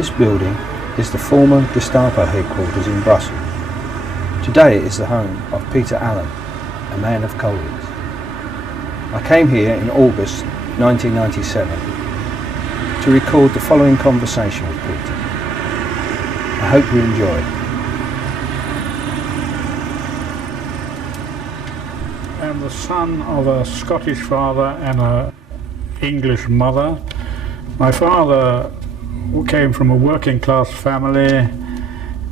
This building is the former Gestapo headquarters in Brussels. Today it is the home of Peter Allen, a man of Colditz. I came here in August 1997 to record the following conversation with Peter. I hope you enjoy it. I'm the son of a Scottish father and an English mother. My father came from a working class family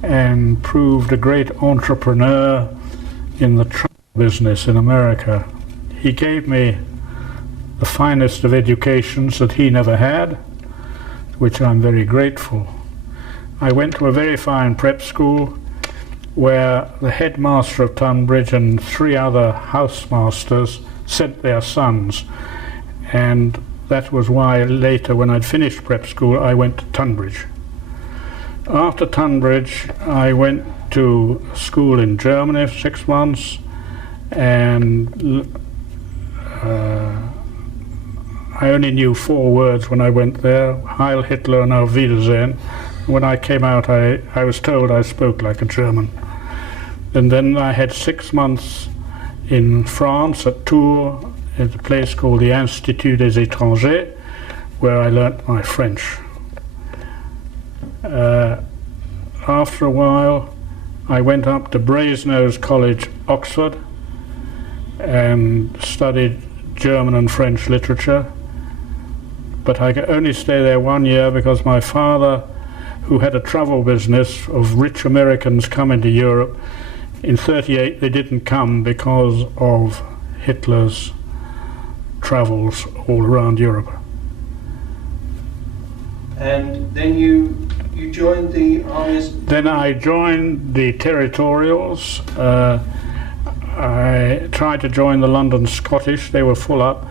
and proved a great entrepreneur in the travel business in America. He gave me the finest of educations that he never had, which I'm very grateful. I went to a very fine prep school where the headmaster of Tunbridge and 3 other housemasters sent their sons, and that was why later, when I'd finished prep school, I went to Tunbridge. After Tunbridge, I went to school in Germany for 6 months, and I only knew 4 words when I went there: Heil Hitler and Auf Wiedersehen. When I came out, I was told I spoke like a German. And then I had 6 months in France at Tours, at a place called the Institut des Étrangers, where I learnt my French. After a while, I went up to Brasenose College, Oxford, and studied German and French literature. But I could only stay there 1 year because my father, who had a travel business of rich Americans coming to Europe, in '38 they didn't come because of Hitler's travels all around Europe. And then you joined the armies? Then I joined the territorials. I tried to join the London Scottish, they were full up,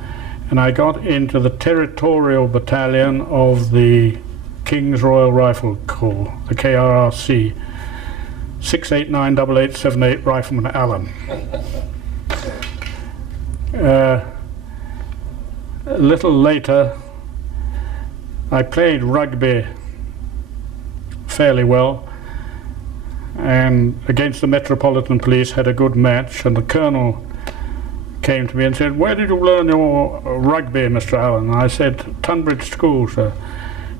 and I got into the territorial battalion of the King's Royal Rifle Corps, the KRRC, 6898878 Rifleman Allen. A little later, I played rugby fairly well, and against the Metropolitan Police had a good match, and the colonel came to me and said, "Where did you learn your rugby, Mr. Allen?" And I said, "Tunbridge School, sir."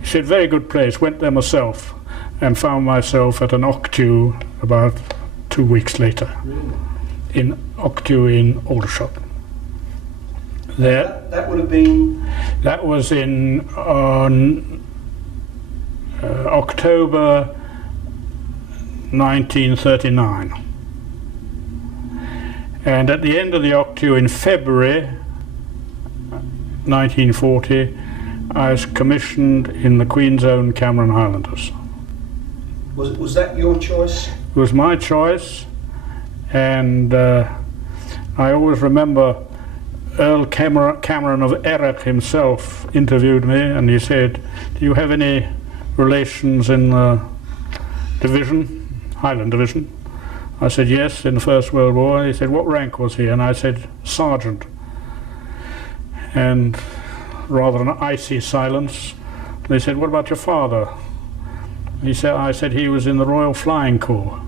He said, "Very good place." Went there myself and found myself at an Octu about 2 weeks later. Really? In Octu in Aldershot. There, That would have been? that was in October 1939. And at the end of the Octu in February 1940, I was commissioned in the Queen's Own Cameron Highlanders. Was that your choice? It was my choice, and I always remember Earl Cameron of Erech himself interviewed me, and he said, "Do you have any relations in the division, Highland Division?" I said, "Yes, in the First World War." He said, "What rank was he?" And I said, "Sergeant." And rather an icy silence. They said, "What about your father?" I said he was in the Royal Flying Corps.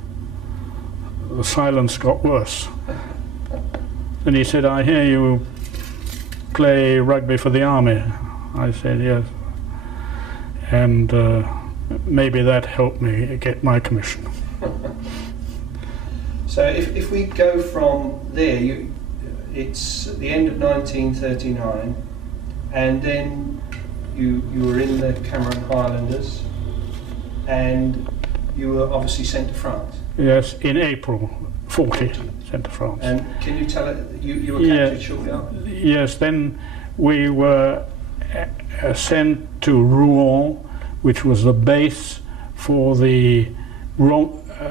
The silence got worse. Then he said, "I hear you play rugby for the army." I said, "Yes." And maybe that helped me get my commission. So if we go from there, it's at the end of 1939, and then you were in the Cameron Highlanders, and you were obviously sent to France. Yes, in April 40, sent to France. And can you tell it, you were captured shortly after? Yes, then we were sent to Rouen, which was the base for the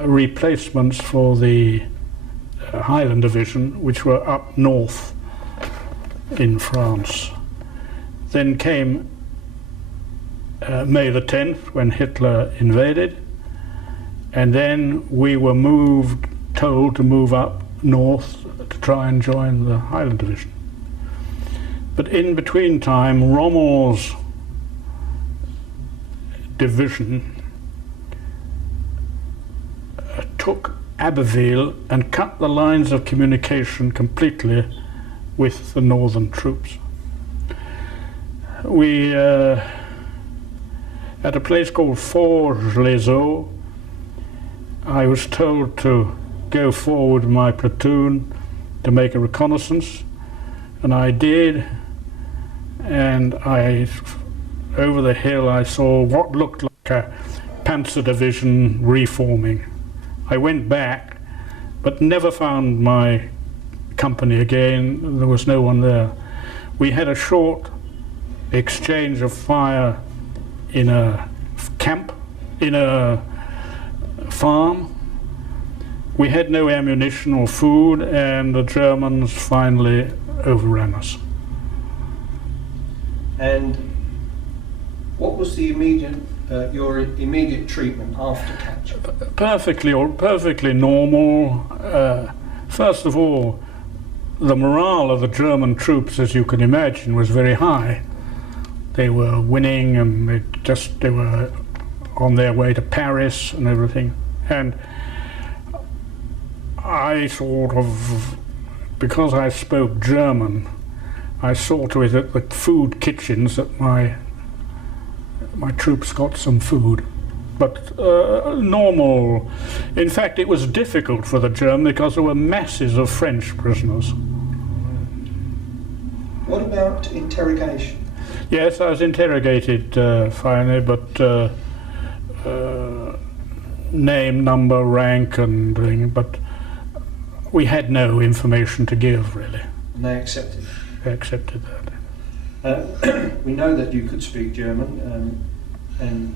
replacements for the Highland Division, which were up north in France. Then came May the 10th, when Hitler invaded, and then we were told to move up north to try and join the Highland Division. But in between time, Rommel's division took Abbeville and cut the lines of communication completely with the northern troops. We, at a place called Forges-les-Eaux, I was told to go forward with my platoon to make a reconnaissance, and I did, and over the hill I saw what looked like a panzer division reforming. I went back, but never found my company again. There was no one there. We had a short exchange of fire in a camp, in a farm. We had no ammunition or food, and the Germans finally overran us. And what was the your immediate treatment after capture? Perfectly normal. First of all, the morale of the German troops, as you can imagine, was very high. They were winning, and they were on their way to Paris and everything. And I sort of, because I spoke German, I saw to it at the food kitchens that my troops got some food. But normal. In fact, it was difficult for the Germans because there were masses of French prisoners. What about interrogation? Yes, I was interrogated finally, but name, number, rank and thing, but we had no information to give, really. And they accepted? They accepted that. We know that you could speak German, and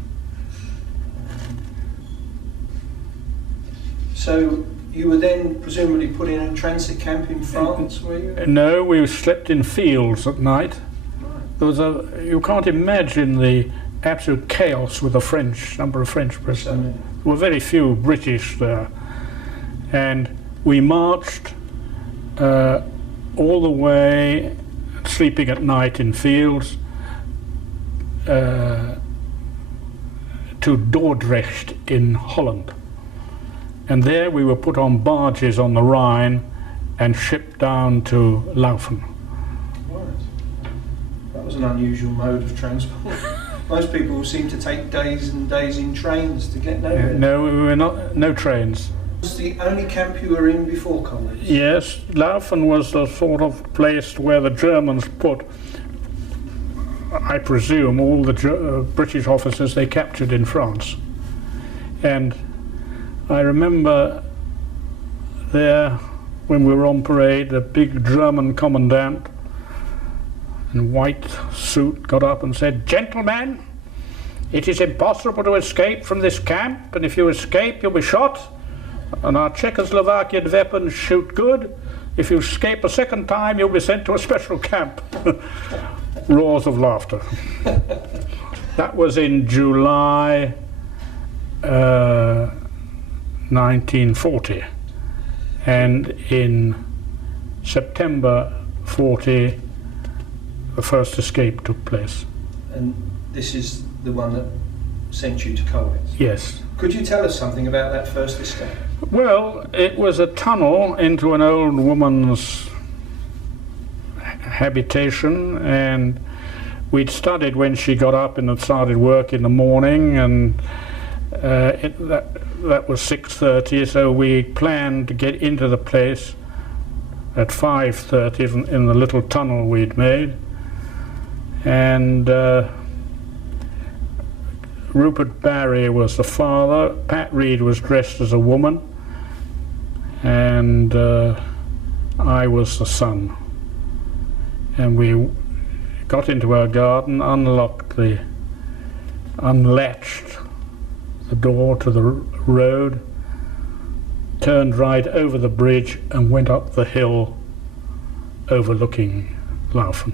so you were then presumably put in a transit camp in France, were you? No, we slept in fields at night. Right. There was you can't imagine the absolute chaos with the number of French prisoners. There were very few British there. And we marched all the way, sleeping at night in fields, to Dordrecht in Holland. And there we were put on barges on the Rhine and shipped down to Laufen. Right. That was an unusual mode of transport. Most people seem to take days and days in trains to get nowhere. No, we were no trains. Was the only camp you were in before college? Yes, Laufen was the sort of place where the Germans put, I presume, all the British officers they captured in France. And I remember there, when we were on parade, the big German commandant in white suit got up and said, "Gentlemen, it is impossible to escape from this camp, and if you escape, you'll be shot. And our Czechoslovakian weapons shoot good. If you escape a second time, you'll be sent to a special camp." Roars of laughter. That was in July 1940, and in September 40 the first escape took place. And this is the one that sent you to Colditz? Yes. Could you tell us something about that first escape? Well, it was a tunnel into an old woman's habitation, and we'd studied when she got up and had started work in the morning, and that was 6:30, so we planned to get into the place at 5:30 in the little tunnel we'd made. And Rupert Barry was the father, Pat Reed was dressed as a woman, and I was the son. And we got into our garden, unlatched the door to the road, turned right over the bridge and went up the hill overlooking Laufen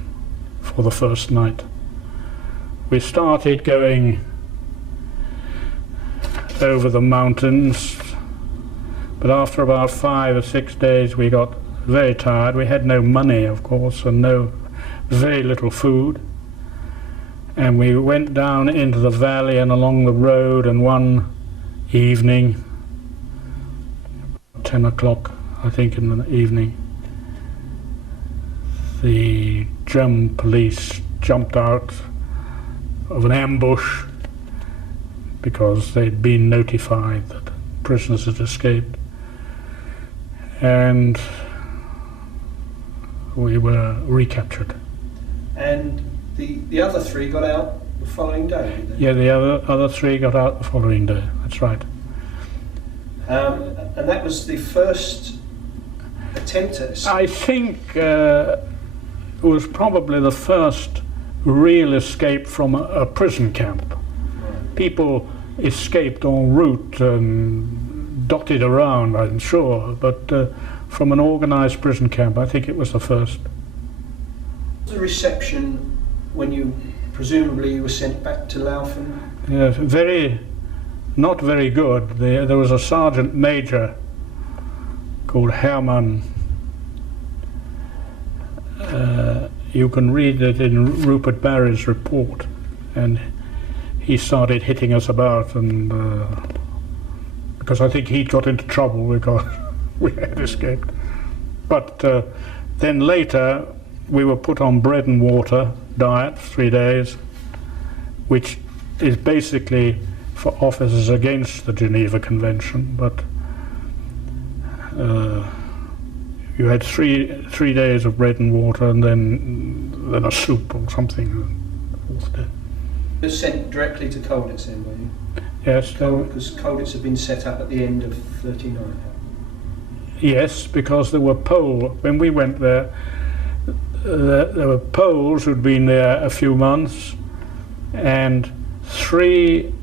for the first night. We started going over the mountains, but after about 5 or 6 days we got very tired. We had no money, of course, and very little food, And we went down into the valley and along the road, and one evening, 10 o'clock I think in the evening, the German police jumped out of an ambush because they'd been notified that prisoners had escaped, and we were recaptured. And the other three got out the following day, did they? Yeah, the other three got out the following day, that's right. And that was the first attempt at escape? I think it was probably the first real escape from a prison camp. Right. People escaped en route and dotted around, I'm sure, but from an organised prison camp, I think it was the first. Was the reception when you presumably you were sent back to Laufen? Yeah, not very good. There was a sergeant major called Hermann. You can read it in Rupert Barry's report, and he started hitting us about, and because I think he'd got into trouble because we had escaped. But then later we were put on bread and water diet for 3 days, which is basically for officers against the Geneva Convention, but you had three days of bread and water, and then a soup or something the fourth day. You were sent directly to Colditz then, were you? Yes. Because Colditz had been set up at the end of 39. Yes, because there were Poles, when we went there, there were Poles who'd been there a few months, and 3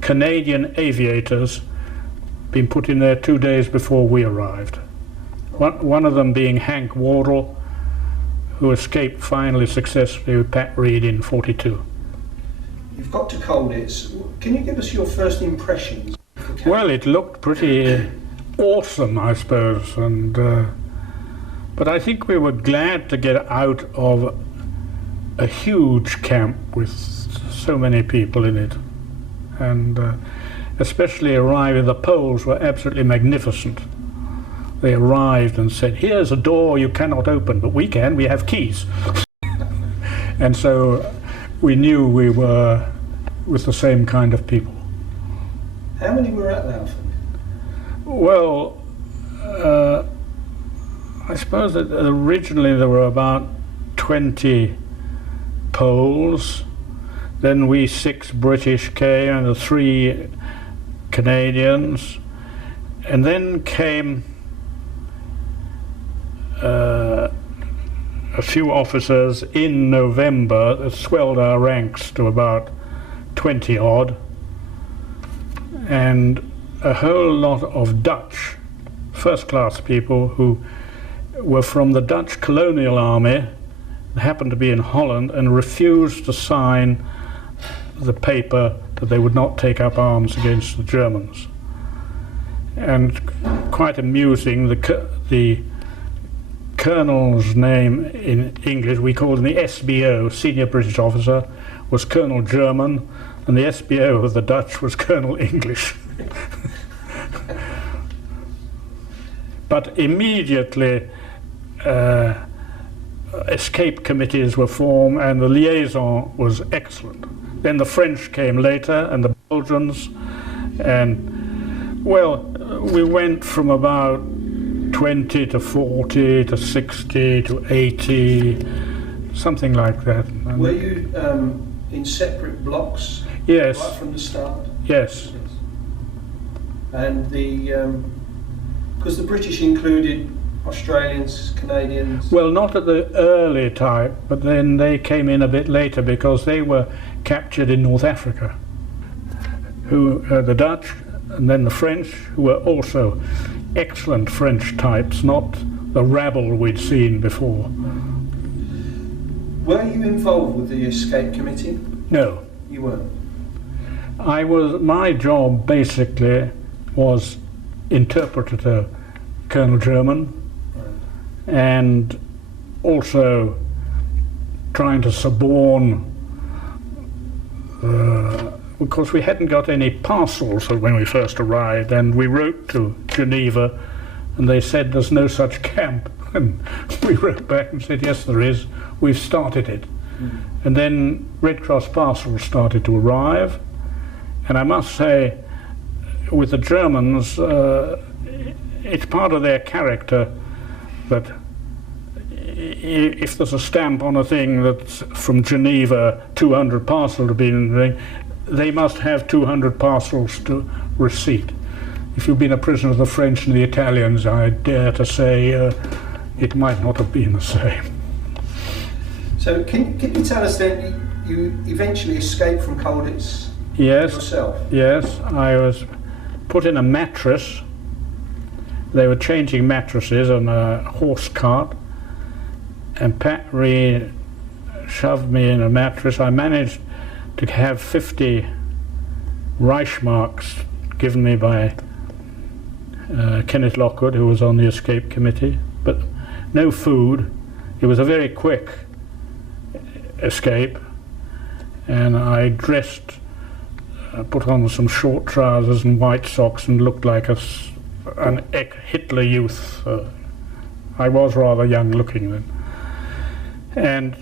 Canadian aviators been put in there 2 days before we arrived. One of them being Hank Wardle, who escaped finally successfully with Pat Reed in 42. You've got to Colditz. Can you give us your first impressions? Well, it looked pretty awesome, I suppose, and but I think we were glad to get out of a huge camp with so many people in it, and especially arriving, the Poles were absolutely magnificent. They arrived and said, "Here's a door you cannot open, but we can, we have keys." And so we knew we were with the same kind of people. How many were at Laufen? Well, I suppose that originally there were about 20 Poles, then we 6 British came, and the 3 Canadians, and then came a few officers in November that swelled our ranks to about 20 odd, and a whole lot of Dutch first-class people who were from the Dutch colonial army, happened to be in Holland, and refused to sign the paper that they would not take up arms against the Germans. And quite amusing, the colonel's name in English, we called him the SBO, Senior British Officer, was Colonel German, and the SBO of the Dutch was Colonel English. But immediately escape committees were formed, and the liaison was excellent. Then the French came later, and the Belgians, and well, we went from about 20 to 40 to 60 to 80, something like that. And were you in separate blocks? Yes. Right from the start? Yes. And because the British included Australians, Canadians? Well, not at the early type, but then they came in a bit later because they were captured in North Africa. The Dutch and then the French, who were also excellent French types, not the rabble we'd seen before. Were you involved with the escape committee? No. You weren't? My job basically was interpreter to Colonel German, and also trying to suborn, because we hadn't got any parcels when we first arrived, and we wrote to Geneva and they said there's no such camp, and we wrote back and said yes there is, we've started it. And then Red Cross parcels started to arrive, and I must say with the Germans it's part of their character that if there's a stamp on a thing that's from Geneva, 200 parcels to be in the thing, they must have 200 parcels to receipt. If you've been a prisoner of the French and the Italians, I dare to say it might not have been the same. So can you tell us then, you eventually escaped from Colditz yourself? Yes, I was put in a mattress. They were changing mattresses on a horse cart, and Pat Reed shoved me in a mattress. I managed to have 50 Reichsmarks given me by Kenneth Lockwood, who was on the escape committee, but no food. It was a very quick escape, and I dressed, put on some short trousers and white socks and looked like an Hitler youth. I was rather young looking then. And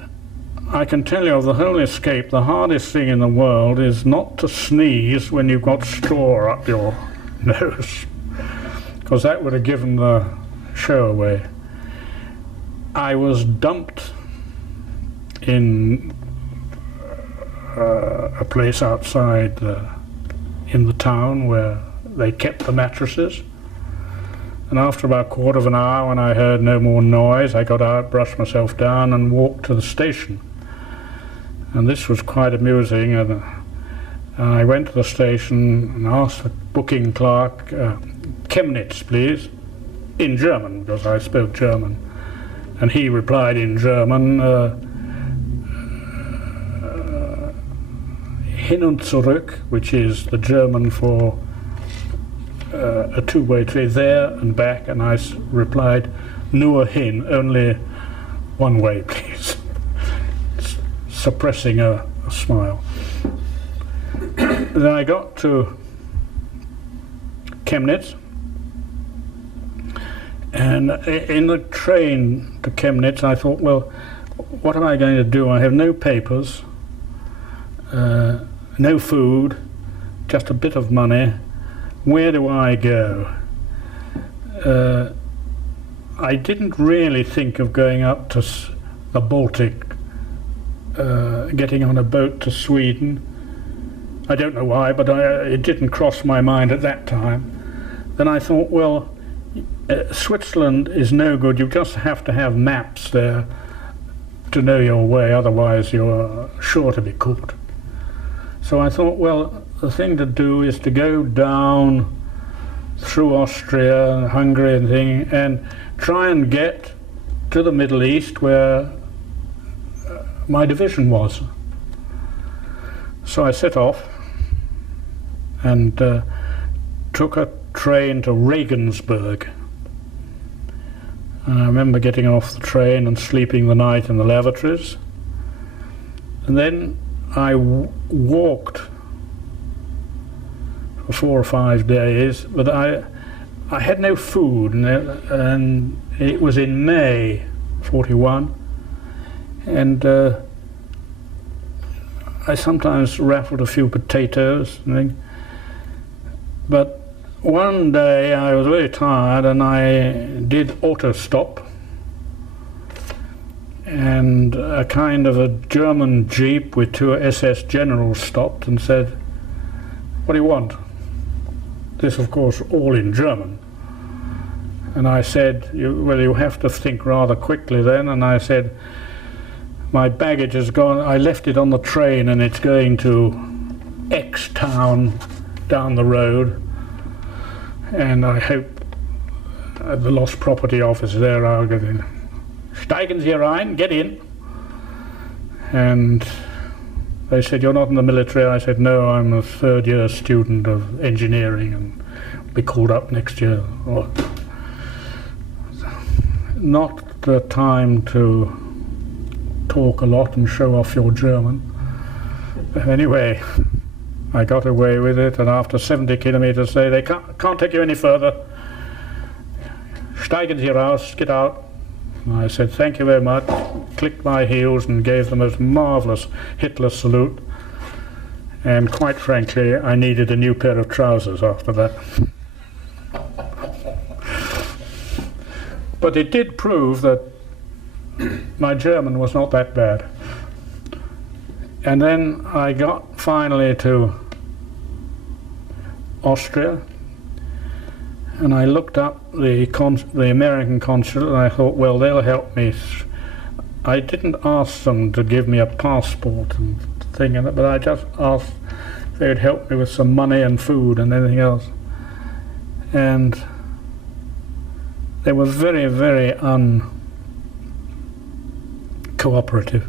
I can tell you of the whole escape, the hardest thing in the world is not to sneeze when you've got straw up your nose, because that would have given the show away. I was dumped in a place outside in the town where they kept the mattresses, and after about a quarter of an hour, when I heard no more noise, I got out, brushed myself down and walked to the station. And this was quite amusing, and I went to the station and asked the booking clerk, Chemnitz please, in German, because I spoke German. And he replied in German, hin und zurück, which is the German for a two-way trade, there and back, and I replied, nur hin, only one way please, suppressing a smile. Then I got to Chemnitz, and in the train to Chemnitz I thought, well, what am I going to do? I have no papers, no food, just a bit of money. Where do I go? I didn't really think of going up to the Baltic, getting on a boat to Sweden. I don't know why, but it didn't cross my mind at that time. Then I thought, well, Switzerland is no good. You just have to have maps there to know your way, otherwise you're sure to be caught. So I thought, well, the thing to do is to go down through Austria and Hungary and thing, and try and get to the Middle East where my division was. So I set off and took a train to Regensburg. And I remember getting off the train and sleeping the night in the lavatories. And then I walked for 4 or 5 days, but I had no food, and it was in May 41, and I sometimes raffled a few potatoes and things. But one day I was very tired and I did auto stop, and a kind of a German jeep with 2 SS generals stopped and said, "What do you want?" This, of course, all in German. And I said, well, you have to think rather quickly then. And I said, my baggage has gone, I left it on the train and it's going to X town down the road. And I hope the lost property office there, I'll get in. Steigen Sie rein, get in. And they said, you're not in the military? I said, no, I'm a 3rd-year student of engineering and will be called up next year. Or, not the time to talk a lot and show off your German. Anyway, I got away with it, and after 70 kilometers they can't take you any further. Steigen Sie raus, get out. And I said, thank you very much, clicked my heels and gave the most marvellous Hitler salute. And quite frankly, I needed a new pair of trousers after that. But it did prove that my German was not that bad. And then I got finally to Austria, and I looked up the American consulate, and I thought, well, they'll help me. I didn't ask them to give me a passport and thing, but I just asked if they would help me with some money and food and anything else. And they were very, very uncooperative.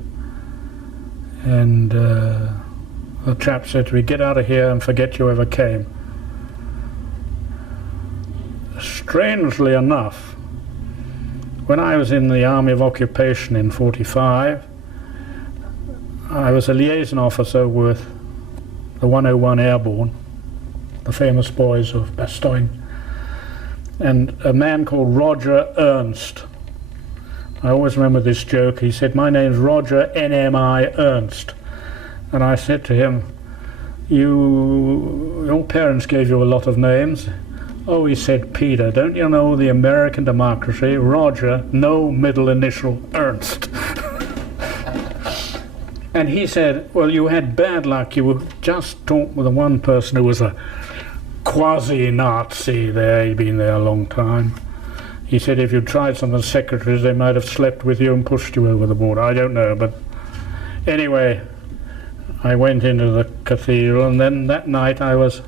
And the chap said to me, get out of here and forget you ever came. Strangely enough, when I was in the Army of Occupation in 45, I was a liaison officer with the 101 Airborne, the famous boys of Bastogne, and a man called Roger Ernst. I always remember this joke. He said, my name's Roger NMI Ernst. And I said to him, your parents gave you a lot of names. Oh, he said, Peter, don't you know the American democracy? Roger, no middle initial, Ernst. And he said, well, you had bad luck. You were just talking with the one person who was a quasi-Nazi there. He'd been there a long time. He said if you tried some of the secretaries, they might have slept with you and pushed you over the border. I don't know, but anyway, I went into the cathedral, and then that night I was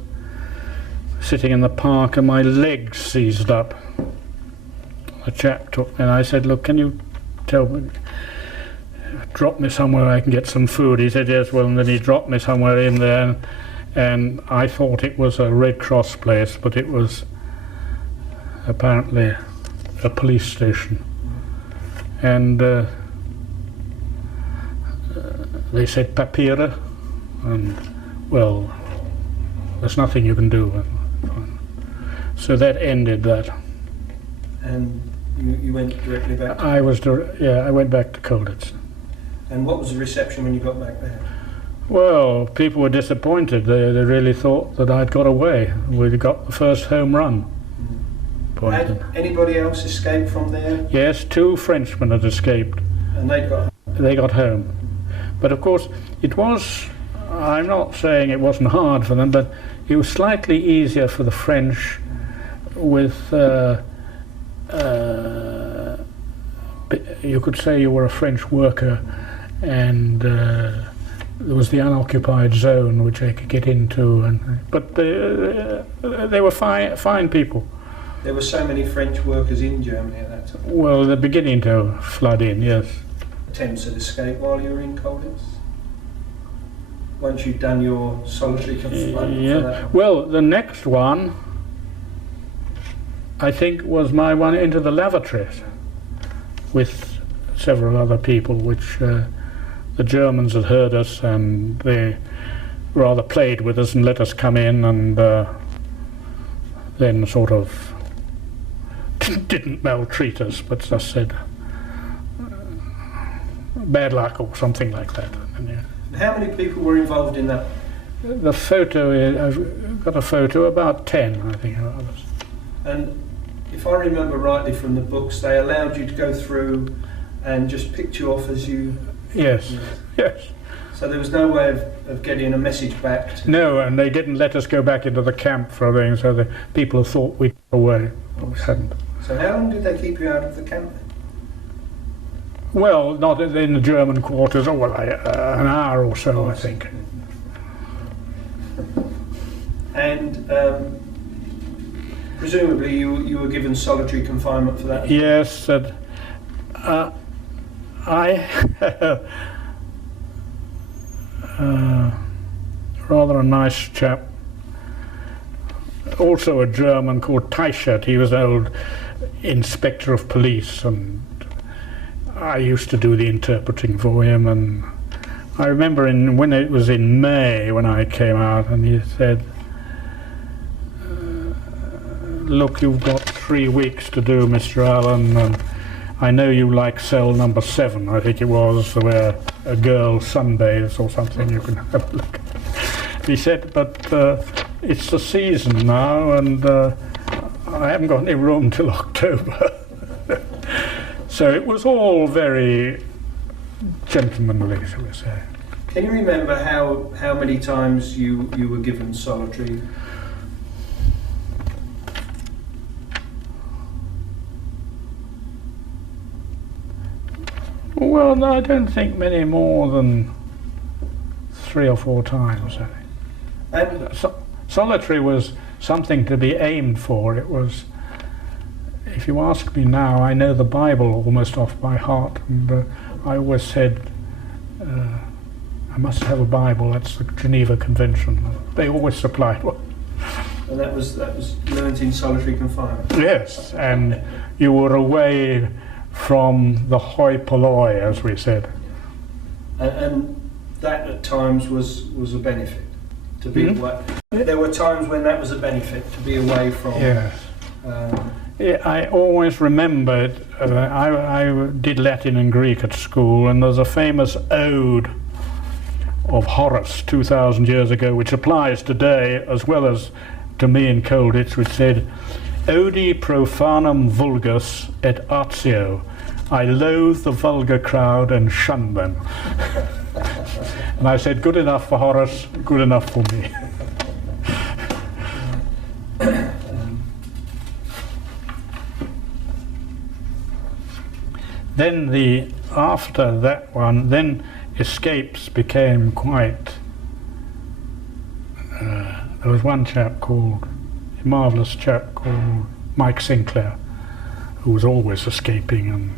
sitting in the park and my legs seized up. The chap took me and I said, look, can you drop me somewhere I can get some food? He said, yes. Well, and then he dropped me somewhere in there, and I thought it was a Red Cross place, but it was apparently a police station. And they said papiere, and well, there's nothing you can do. So that ended that. And you went directly back to I went back to Colditz. And what was the reception when you got back there? Well, people were disappointed. They really thought that I'd got away. We'd got the first home run. Had anybody else escaped from there? Yes, 2 Frenchmen had escaped. And they got home. But of course, it was, I'm not saying it wasn't hard for them, but it was slightly easier for the French with, you could say you were a French worker, and there was the unoccupied zone which they could get into, but they were fine people. There were so many French workers in Germany at that time? Well, they're beginning to flood in, yes. Attempts at escape while you were in Colditz? Once you'd done your solitary confinement? Yeah. Well, the next one, I think, was my one into the lavatories with several other people, which the Germans had heard us, and they rather played with us and let us come in, and then sort of didn't maltreat us, but just said bad luck or something like that. How many people were involved in that? The photo, I've got a photo, about 10, I think. And if I remember rightly from the books, they allowed you to go through and just picked you off as you... Yes, yes. So there was no way of getting a message back to... No, and they didn't let us go back into the camp for a thing, so the people thought we'd go away, but we hadn't. So how long did they keep you out of the camp? Well, not in the German quarters, an hour or so, I think. And presumably you were given solitary confinement for that? Yes, I rather a nice chap, also a German called Teichert. He was an old inspector of police, and I used to do the interpreting for him, and I remember when it was in May when I came out, and he said, look, you've got 3 weeks to do, Mr. Allen, and I know you like cell number 7, I think it was, where a girl sunbathes or something. You can have a look. He said, but it's the season now, and I haven't got any room till October. So it was all very gentlemanly, shall we say. Can you remember how many times you were given solitary? Well, no, I don't think many more than 3 or 4 times, I think. And Solitary was something to be aimed for. It was, if you ask me now, I know the Bible almost off by heart, and I always said, I must have a Bible. That's the Geneva Convention. They always supplied one. And that was learnt in solitary confinement. Yes, and you were away from the hoi polloi, as we said. And that at times was a benefit to be away. There were times when that was a benefit to be away from. Yes. I always remembered. I did Latin and Greek at school, and there's a famous ode of Horace 2,000 years ago, which applies today as well as to me in Colditz, which said, "Odi profanum vulgus et artio." I loathe the vulgar crowd and shun them. And I said, good enough for Horace, good enough for me. Then after that one, then escapes became quite, there was one chap called, a marvellous chap called Mike Sinclair, who was always escaping, and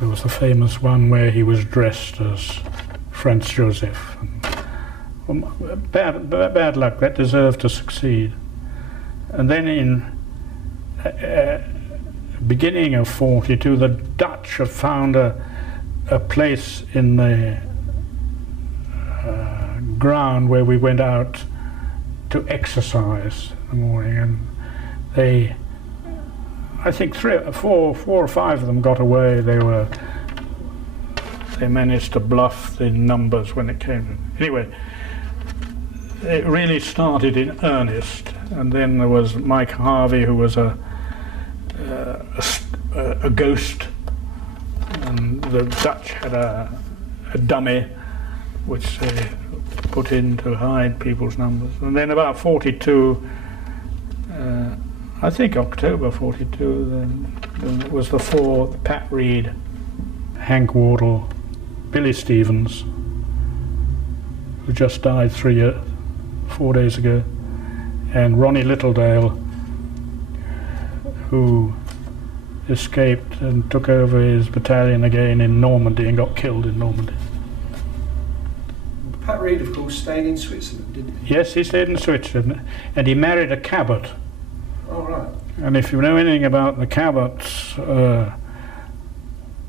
there was a famous one where he was dressed as Franz Joseph. And, bad luck, that deserved to succeed. And then in beginning of 42, the Dutch have found a place in the ground where we went out to exercise in the morning, and they, I think 4 or 5 of them got away. They managed to bluff the numbers when it came. Anyway, it really started in earnest, and then there was Mike Harvey, who was a ghost, and the Dutch had a dummy which they put in to hide people's numbers. And then about 42, I think October 42, then it was the 4, Pat Reed, Hank Wardle, Billy Stevens, who just died 4 days ago, and Ronnie Littledale, who escaped and took over his battalion again in Normandy and got killed in Normandy. Pat Reed, of course, stayed in Switzerland, didn't he? Yes, he stayed in Switzerland, and he married a Cabot. Oh, right. And if you know anything about the Cabot's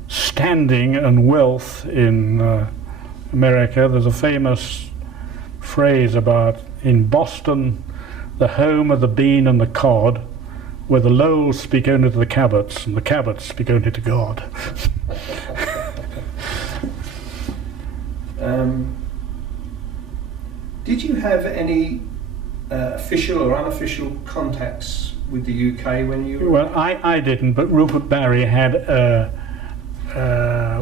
standing and wealth in America, there's a famous phrase about, in Boston, the home of the bean and the cod, where the Lowells speak only to the Cabots and the Cabots speak only to God. Did you have any official or unofficial contacts with the UK when you were... Well, I didn't, but Rupert Barry had a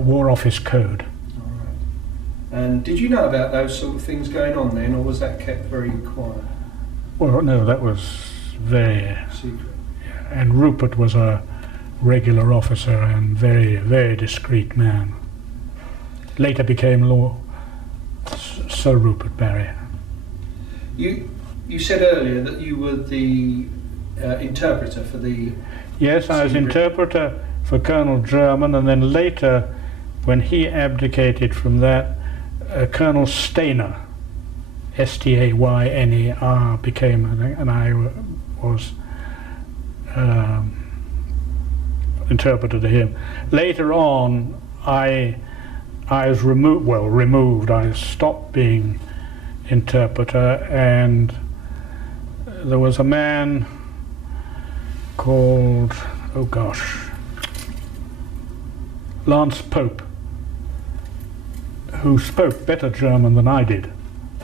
War Office code. All right. And did you know about those sort of things going on then, or was that kept very quiet? Well, no, that was very... secret. And Rupert was a regular officer and very, very discreet man. Later became Sir Rupert Barry. You said earlier that you were the interpreter for the... Yes, I was interpreter for Colonel German, and then later, when he abdicated from that, Colonel Stainer, Stayner, became, and I was interpreter to him. Later on, I was removed. I stopped being interpreter, and there was a man called, oh gosh, Lance Pope, who spoke better German than I did.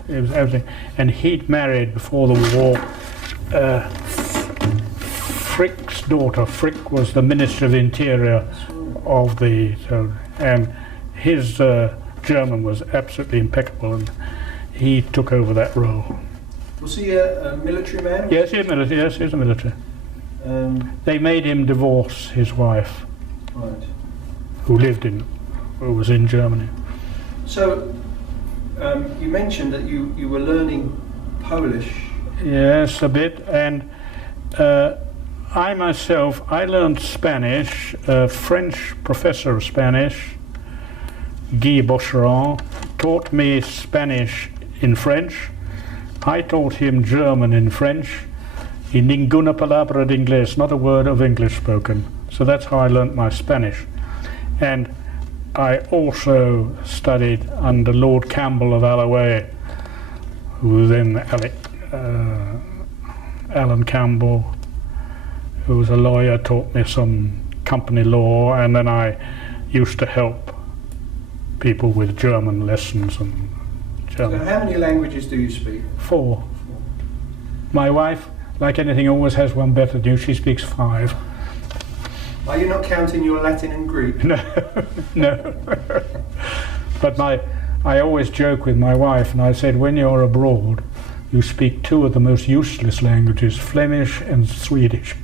It was everything, and he'd married before the war Frick's daughter. Frick was the Minister of the Interior of the, and his German was absolutely impeccable, and he took over that role. Was he a military man? Yes, he's military. Yes, he's a military. They made him divorce his wife, Right. who was in Germany. So, you mentioned that you were learning Polish. Yes, a bit, and I myself, I learned Spanish. A French professor of Spanish, Guy Bocheron, taught me Spanish in French. I taught him German in French. Y ninguna palabra de inglés, not a word of English spoken. So that's how I learnt my Spanish. And I also studied under Lord Campbell of Alloway, who then Alan Campbell, who was a lawyer, taught me some company law, and then I used to help people with German lessons and German. So how many languages do you speak? 4. My wife, like anything, always has one better than you. She speaks 5. Are you not counting your Latin and Greek? No, no. But I always joke with my wife, and I said, when you're abroad, you speak 2 of the most useless languages, Flemish and Swedish.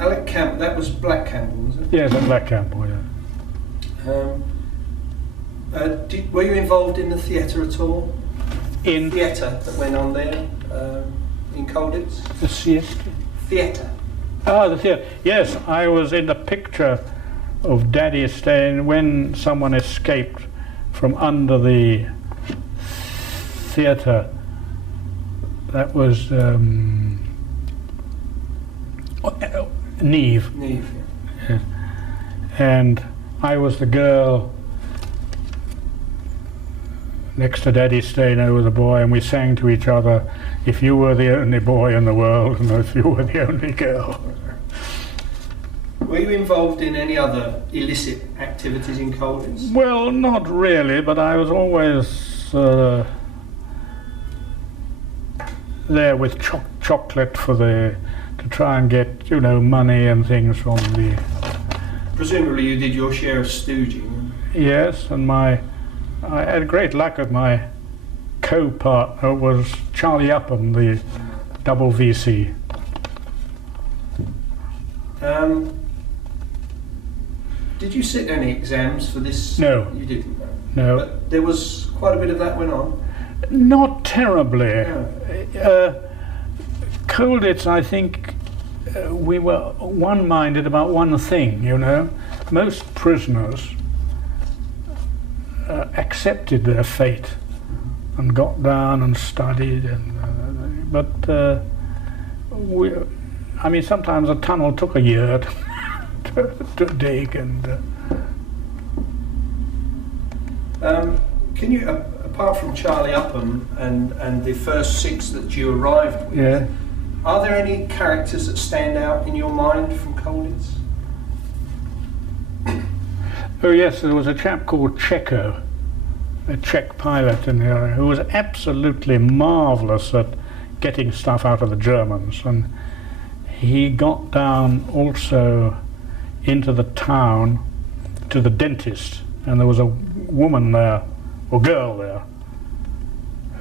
Alec Campbell, that was Black Campbell, was it? Yes, I'm Black Campbell, yeah. Were you involved in the theatre at all? In Theatre that went on there in Colditz? the siesta? Theatre. Ah, the theatre. Yes, I was in the picture of Daddy staying when someone escaped from under the theatre. That was Neve. Neve, Yeah. And I was the girl next to Daddy staying over the boy, and we sang to each other, if you were the only boy in the world, and if you were the only girl. Were you involved in any other illicit activities in Colditz? Well, not really, but I was always there with chocolate to try and get, money and things from the... Presumably you did your share of stooging. Yes, and I had great luck with my co-partner was Charlie Upham, the double VC. Did you sit any exams for this? No. You didn't? No. But there was quite a bit of that went on? Not terribly. No. Colditz, I think, we were one-minded about one thing, Most prisoners accepted their fate and got down and studied, sometimes a tunnel took a year to dig, and can you, apart from Charlie Upham and the first 6 that you arrived with, yeah. Are there any characters that stand out in your mind from Colditz? Oh yes, there was a chap called Checo, a Czech pilot in the area, who was absolutely marvellous at getting stuff out of the Germans, and he got down also into the town to the dentist, and there was a woman there, or girl there,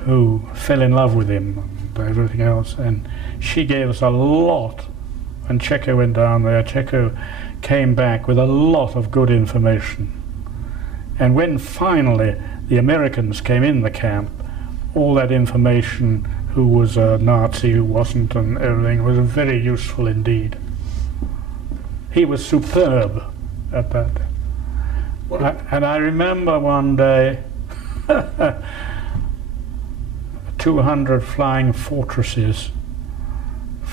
who fell in love with him and everything else, and she gave us a lot. When Checo went down there, Checo came back with a lot of good information. And when finally the Americans came in the camp, all that information, who was a Nazi, who wasn't, and everything, was very useful indeed. He was superb at that. And I remember one day 200 flying fortresses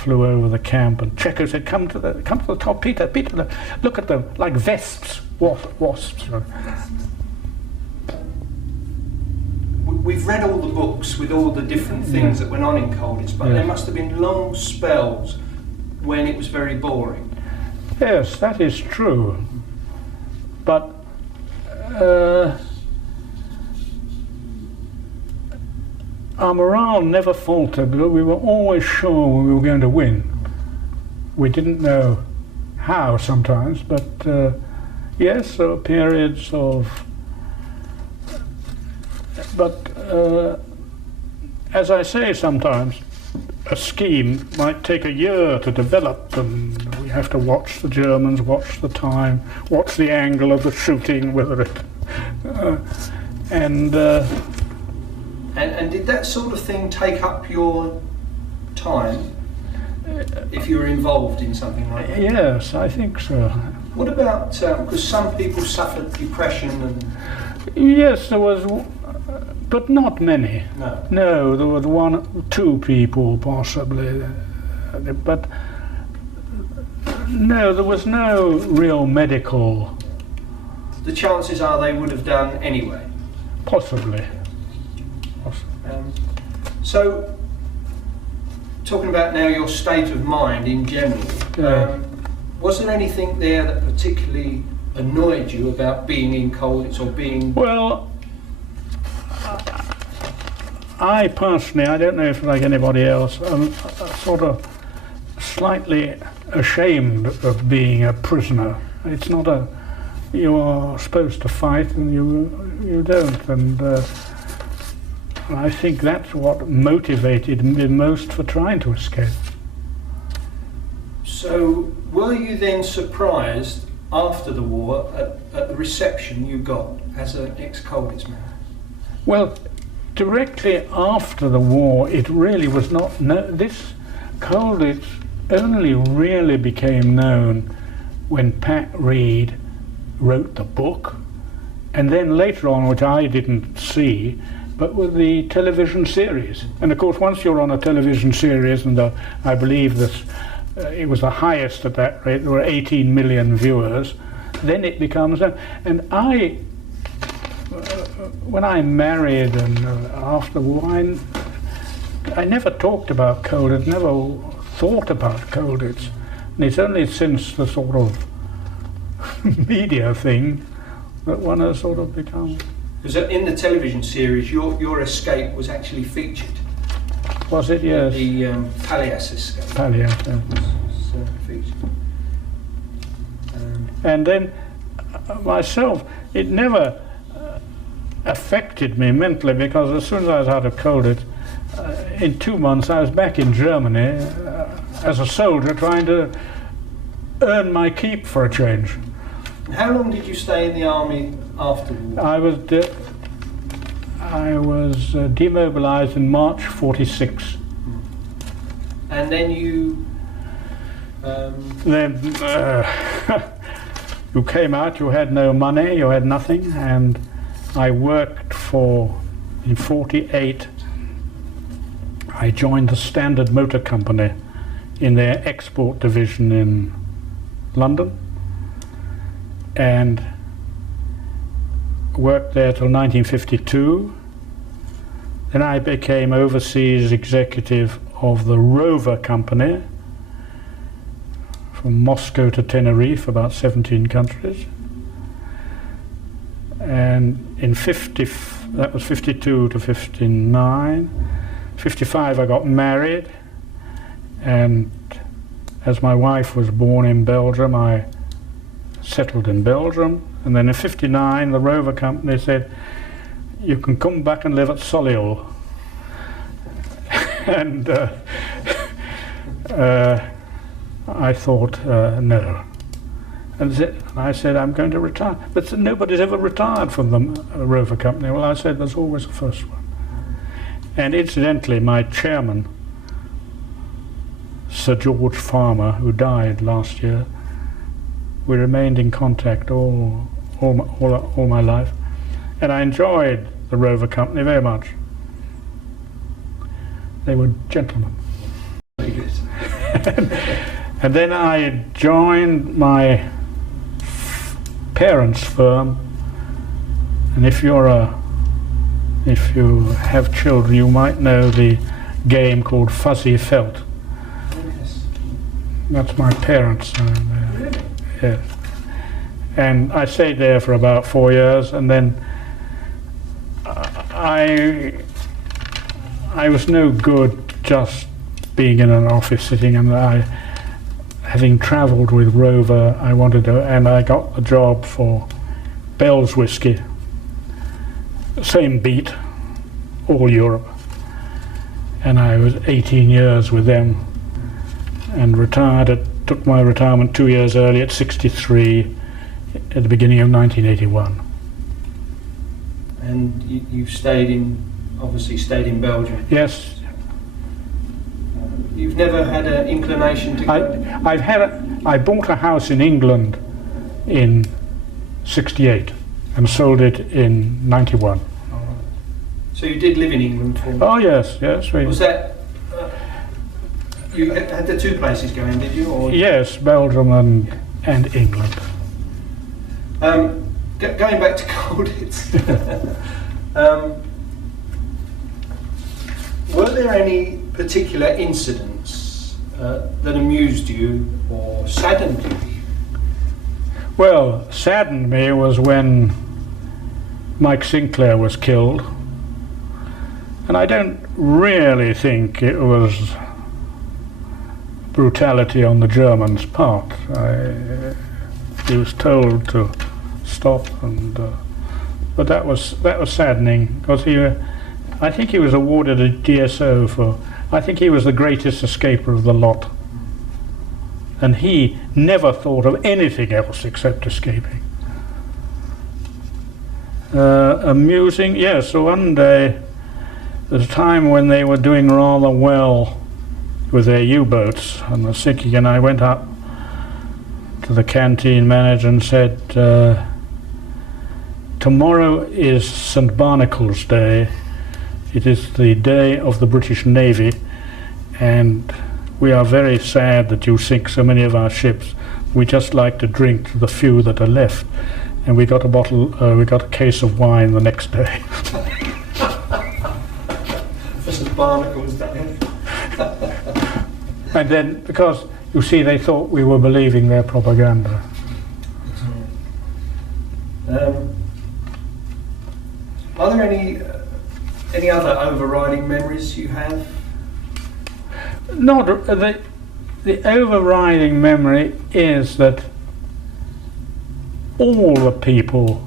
flew over the camp, and Checo said, come to the top, Peter, look at them, like vesps, wasps. We've read all the books with all the different things that went on in Colditz, but there must have been long spells when it was very boring. Yes, that is true. But our morale never faltered. We were always sure we were going to win. We didn't know how sometimes, but yes, there were periods of... But as I say sometimes, a scheme might take a year to develop, and we have to watch the Germans, watch the time, watch the angle of the shooting, whether it... And did that sort of thing take up your time if you were involved in something like that? Yes, I think so. What about, because some people suffered depression and... Yes, there was, but not many. No. No, there was 1, 2 people possibly, but no, there was no real medical... The chances are they would have done anyway? Possibly. So, talking about now your state of mind in general, was there anything there that particularly annoyed you about being in Colditz or being... Well, I personally, I don't know if like anybody else, I'm sort of slightly ashamed of being a prisoner. It's not a... You are supposed to fight and you don't, and I think that's what motivated me most for trying to escape. So, were you then surprised after the war at the reception you got as an ex-Colditz man? Well, directly after the war, it really was not... this Colditz only really became known when Pat Reed wrote the book, and then later on, which I didn't see, but with the television series. And of course, once you're on a television series, and I believe that it was the highest at that rate, there were 18 million viewers, then it becomes... And I, when I married and after the war, I never talked about Colditz, never thought about Colditz. And it's only since the sort of media thing that one has sort of become... Because in the television series, your escape was actually featured. Was it? Yes. The Pallias escape. Pallias, yes. Was featured. And then myself, it never affected me mentally, because as soon as I was out of Colditz, in 2 months I was back in Germany as a soldier trying to earn my keep for a change. How long did you stay in the army after the war? I was demobilized in March '46. And then you... Then you came out, you had no money, you had nothing, and I worked in '48, I joined the Standard Motor Company in their export division in London, and worked there till 1952. Then I became overseas executive of the Rover Company from Moscow to Tenerife, about 17 countries. And in that was 52 to 59. 55 I got married, and as my wife was born in Belgium, I settled in Belgium. And then in 59 the Rover Company said, you can come back and live at Solihull. And I thought, no. And I said, I'm going to retire. But nobody's ever retired from the Rover Company. Well, I said, there's always a first one. And incidentally, my chairman, Sir George Farmer, who died last year, we remained in contact all my life. And I enjoyed the Rover Company very much. They were gentlemen. Very good. And then I joined my parents' firm. And if you have children, you might know the game called Fuzzy Felt. Yes. That's my parents. Really? Yes. And I stayed there for about 4 years, and then I was no good just being in an office sitting, and having travelled with Rover, and I got a job for Bell's Whiskey, same beat, all Europe, and I was 18 years with them, and took my retirement 2 years early at 63, at the beginning of 1981. And you've obviously stayed in Belgium. Yes. You've never had an inclination to go? I bought a house in England in 68 and sold it in 91. So you did live in England for? Oh yes. Was that you had the two places going, did you? Or? Yes, Belgium and England. Going back to Colditz, were there any particular incidents that amused you or saddened you? Well, saddened me was when Mike Sinclair was killed, and I don't really think it was brutality on the Germans' part. He was told to stop, but that was saddening, because I think he was awarded a DSO for. I think he was the greatest escaper of the lot, and he never thought of anything else except escaping. Amusing, yes. So one day, at a time when they were doing rather well with their U-boats and the sinking, and I went up to the canteen manager and said, tomorrow is St. Barnacle's Day. It is the day of the British Navy, and we are very sad that you sink so many of our ships. We just like to drink to the few that are left. And we got a case of wine the next day. For St. Barnacle's Day. And then, because, you see, they thought we were believing their propaganda. Are there any other overriding memories you have? Not the overriding memory is that all the people,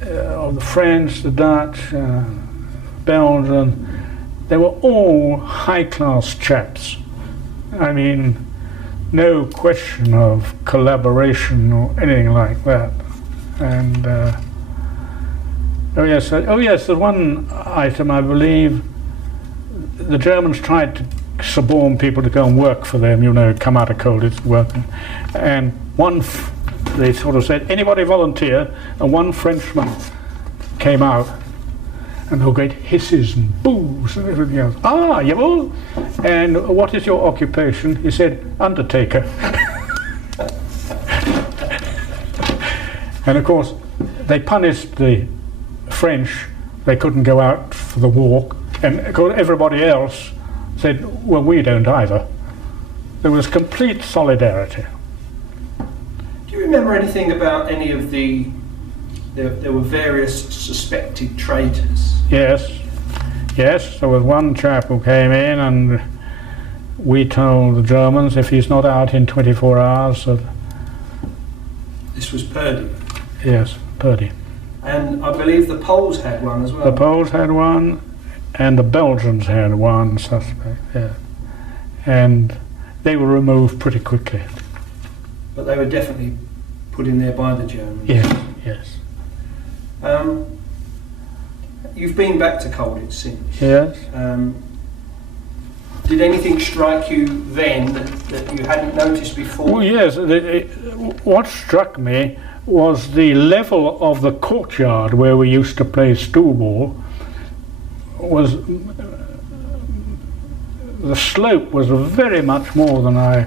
the French, the Dutch, Belgian, they were all high-class chaps. I mean, no question of collaboration or anything like that. And oh yes, the one item, I believe, the Germans tried to suborn people to go and work for them, come out of Colditz working. And they sort of said, anybody volunteer? And one Frenchman came out, and there were great hisses and boos and everything else. Ah, jawohl! And what is your occupation? He said, undertaker. And of course, they punished the French. They couldn't go out for the walk, and of course everybody else said, well, we don't either. There was complete solidarity. Do you remember anything about any of there were various suspected traitors? Yes, there was one chap who came in, and we told the Germans if he's not out in 24 hours. This was Purdy? Yes, Purdy. And I believe the Poles had one as well. The Poles had one, and the Belgians had one suspect, yeah. And they were removed pretty quickly. But they were definitely put in there by the Germans? Yes. You've been back to Colditz since? Yes. Did anything strike you then that you hadn't noticed before? Well, yes. What struck me was the level of the courtyard where we used to play stool ball was the slope was very much more than I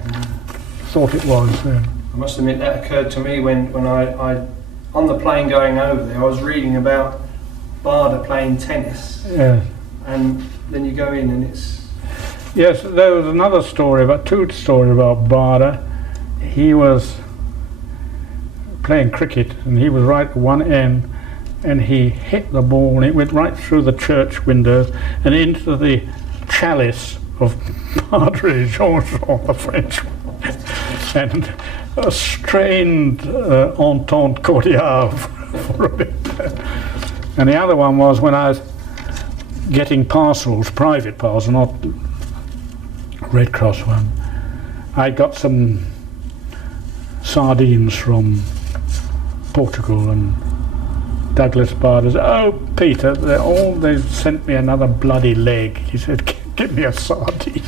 thought it was then. I must admit that occurred to me when I on the plane going over there, I was reading about Barder playing tennis. Yes. And then you go in and it's... Yes, there was another story, two stories about Barder. He was playing cricket and he was right at one end and he hit the ball and it went right through the church window and into the chalice of Padre Jean-Jean, the Frenchman. And a strained entente cordiale for a bit. And the other one was when I was getting parcels, private parcels, not Red Cross one. I got some sardines from Portugal and Douglas Bader said, "Oh, Peter, they sent me another bloody leg." He said, "Give me a sardine."